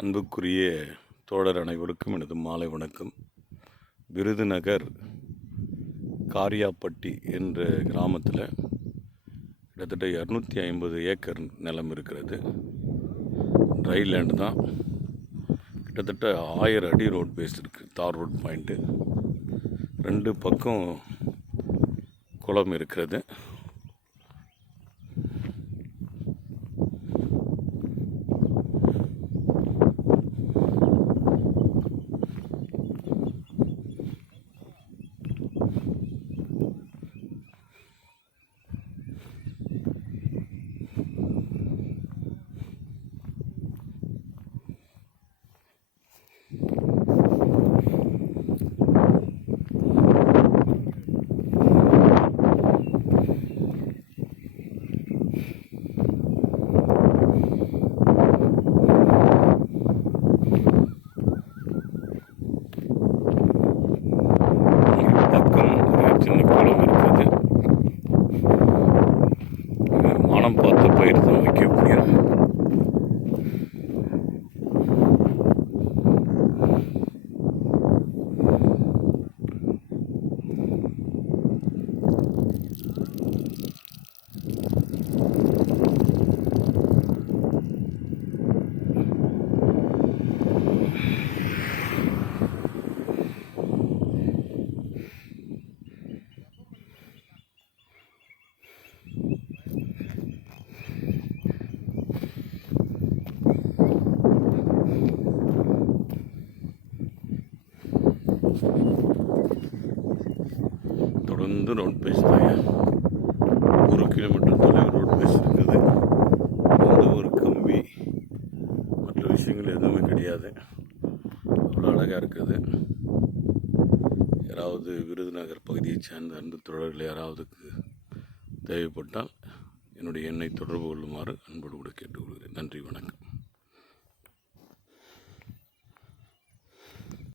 அன்புக்குரிய தோழர் அனைவருக்கும் எனது மாலை வணக்கம். விருதுநகர் காரியாப்பட்டி என்ற கிராமத்தில் கிட்டத்தட்ட 250 ஏக்கர் நிலம் இருக்கிறது. ட்ரை லேண்டு தான். கிட்டத்தட்ட 1000 அடி ரோட் பேஸ் இருக்குது. தார் ரோட் பாயிண்ட்டு. 2 பக்கம் குளம் இருக்கிறது. சின்ன குளம் இருக்குது. மனம் பார்த்த பயிர் தான் வைக்க முடியும். தொடர்ந்து ரோட் பேஸ் தாங்க. 1 கிலோமீட்டர் தொலைவு ரோட் பேஸ் இருக்குது. எந்த ஒரு கம்பி மற்ற விஷயங்கள் எதுவுமே கிடையாது. அவ்வளோ அழகாக இருக்குது. யாராவது விருதுநகர் பகுதியை சேர்ந்த அன்பு தோழர்கள் யாராவதுக்கு தேவைப்பட்டால் என்னுடைய எண்ணை தொடர்பு கொள்ளுமாறு அன்போடு கூட கேட்டுக்கொள்கிறேன். நன்றி, வணக்கம்.